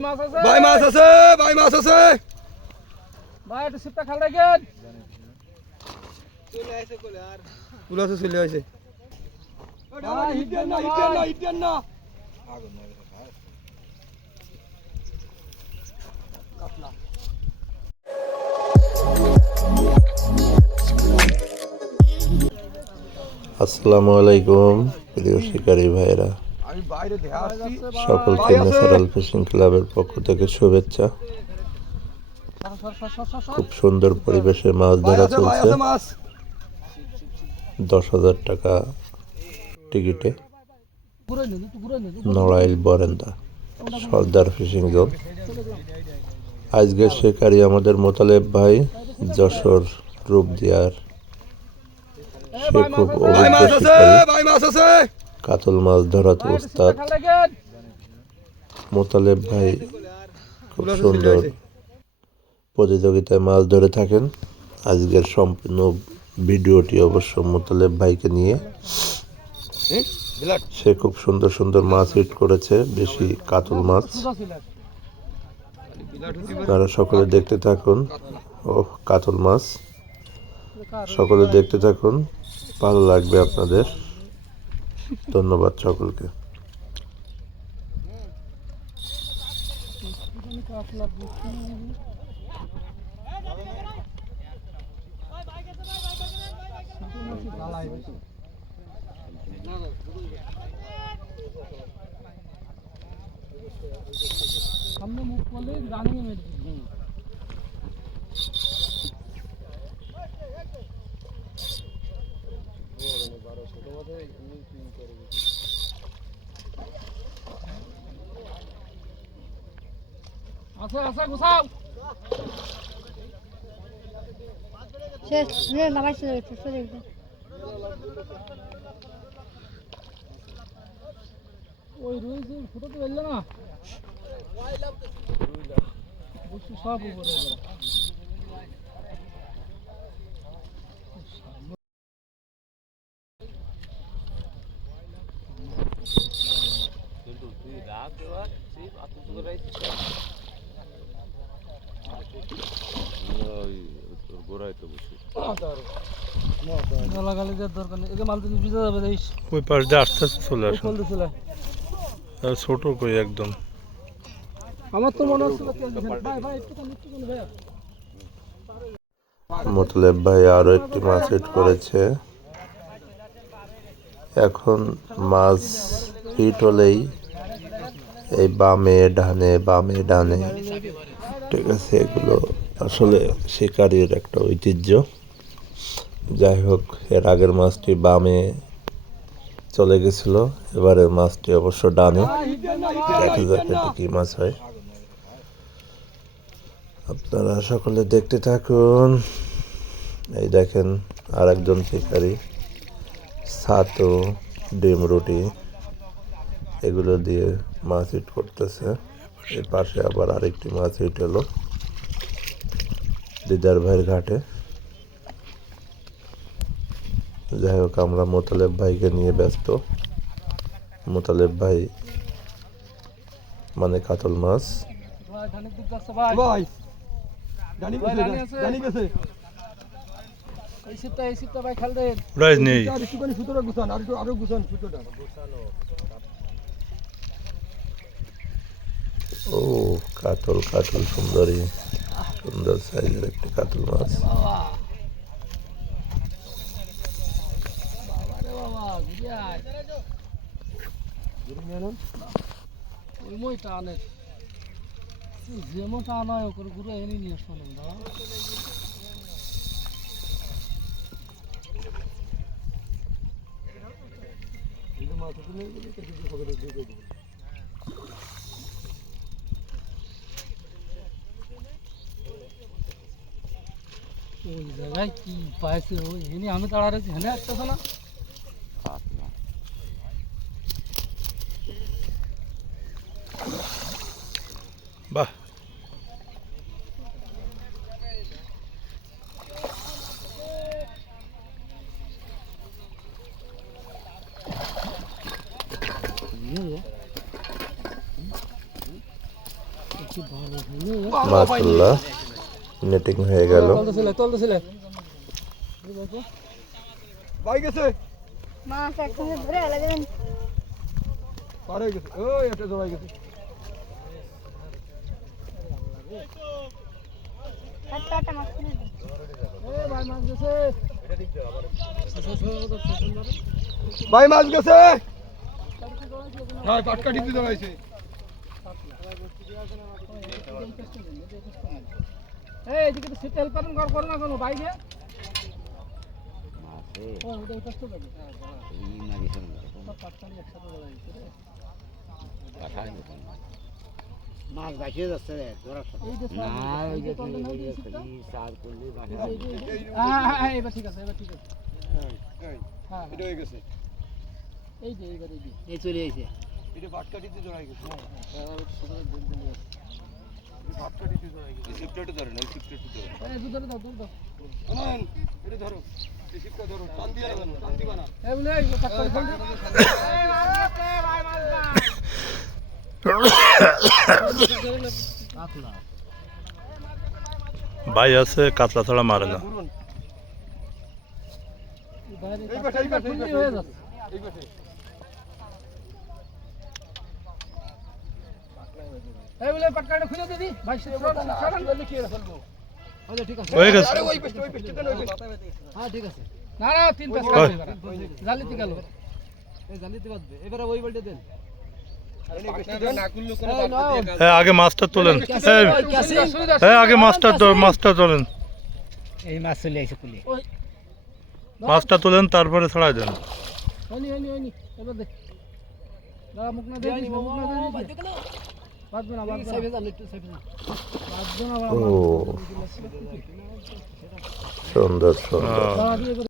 ভাই মাছ আছে ভাই মাছ আছে। ভাই একটু সিপটা খাল রাখেন পুরো আছে চলে ভাই, না, না। হিট দেন না আসসালামু আলাইকুম প্রিয় শিকারী ভাইরা সকলকে? ন্যাচারাল ফিশিং ক্লাবের পক্ষ থেকে শুভেচ্ছা। খুব সুন্দর পরিবেশে মাছ ধরা চলছে। দশ হাজার টাকা টিকিটে। নড়াইল বরেন্দা সর্দার ফিশিং জোন আজকের শিকারী আমাদের মোতালেব ভাই যশোর রূপদিয়ার। সে খুব ভাই অভিজ্ঞ শিকারী ভাই মাছ আছে। কাতল মাছ ধরাতে রাখেন। মোতালেব ভাই খুব সুন্দর প্রতিযোগিতায় মাছ ধরে থাকেন। আজকের সম্পূর্ণ ভিডিওটি অবশ্য মোতালেব ভাইকে নিয়ে। সে খুব সুন্দর সুন্দর মাছ হিট করেছে বেশি কাতল মাছ। আপনারা সকলে দেখতে থাকুন। ও কাতল মাছ। সকলে দেখতে থাকুন ভালো লাগবে আপনাদের। ধন্যবাদ সকলকে। সামনে মুখ করলে রানিং এ আছে আছে গুছাও। শেষ রে ওই রুই যে ফুটো তো বেরলো না? বস্তু সব উপরে। এবারে। গালাগালি দেওয়ার দরকার নেই একে মাল ভিজে যাবে দেখিস ওই পাশ দিয়ে আস্তে আস্তে চলে ওই আসুন ফল ছোট কই একদম। আমার তো মনে ভাই ভাই একটু ভাই মোতালেব ভাই আরও একটি মাছ হিট করেছে। এখন মাছ হিট হলেই এই বামে ডানে বামে ডানে। ঠিক আছে এগুলো আসলে শিকারির একটা ঐতিহ্য। যাই হোক, এর আগের মাছটি বামে চলে গেছিল। এবারের মাছটি অবশ্য ডানে। দেখা যাক এটা কি মাছ হয়। আপনারা সকলে দেখতে থাকুন। এই দেখেন আর একজন শিকারি, ছাতু, ডিম, রুটি, এগুলো দিয়ে মাছ ইট করতেছে। এর পাশে আবার আরেকটি মাছ হিট এলো দিদার ভাইয়ের ঘাটে। যাই হোক আমরা মোতালেব ভাইকে নিয়ে ব্যস্ত। মোতালেব ভাই মানে কাতল মাছ। প্রাইজ নেই। আর গুছান আরও গুছান সুতোটা। ও কাতল কাতল সুন্দরী সুন্দর সাইজের একটি কাতল মাছ বাবা বাবা রে বাবা ঘুরে আয় ওই মই টানে যে মো টানা হয় ওকে ঘুরে এনে নিয়ে শোনেন দাদা ওই জায়গায় কি পাইছে ওই এনে আমি তাড়া রেছি হেনে আসতেছে না বাহ মাশাল্লাহ নেটিং হয়ে গেল। ভাই গেছে মাছ গেছে। ওই একটা জড়াই গেছে। একটা একটা মাছ কিনে ভাই মাছ গেছে। ভাই মাছ গেছে। হ্যাঁ পাটকা টিপি জড়াইছে এই এদিকে তো সেটা হেল্প কর করো না কোনো বাইরে। ও ওটা সব একসাথে হয়েছে রে। মাছ ভাসিয়ে যাচ্ছে রে ধরার সাথে না ওই যে? সার করলে। হ্যাঁ, হ্যাঁ, হ্যাঁ, এবার ঠিক আছে এবার ঠিক আছে। হ্যাঁ এই, হ্যাঁ এটা হয়ে গেছে। এই যে এইবার এই যে। এই চলে আইছে। এটা পাটকা টিপি জড়াই গেছে। হ্যাঁ, সুন্দর দিন দিন আছে। পাটকা টিপি জড়াই গেছে সিপটাটা ধরে না সিপটাটা ধরে এই ভাই আছে কাতলা ছাড়া মারে না এই পাশে, এই পাশে, এই পাশে। হয়ে যাচ্ছে এই বলে পাটকানিটা খুলে দিবি? ভাই সরান, সরান। লিখিয়ে ফেলব আচ্ছা, ঠিক আছে। হয়ে গেছে। আরে ওই পেছটা ওই পেছটা ওই পেছটা হ্যাঁ ঠিক আছে। না না তিন পাঁচ ওই। জালিতে গেল এই জালিতে বাঁধবে এবারে ওই বলটা দেন। হ্যাঁ আগে মাছটা তোলেন। হ্যাঁ আগে মাছটা তো- তোলেন। এই মাছ চলে আইছে কুলে। মাছটা তোলেন তারপরে ছাড়াই দেন। হয়নি হয়নি হয়নি। এবার দেখ দাঁড়া মুখ না দিয়ে মুখ না দিয়ে ও। সুন্দর সুন্দর।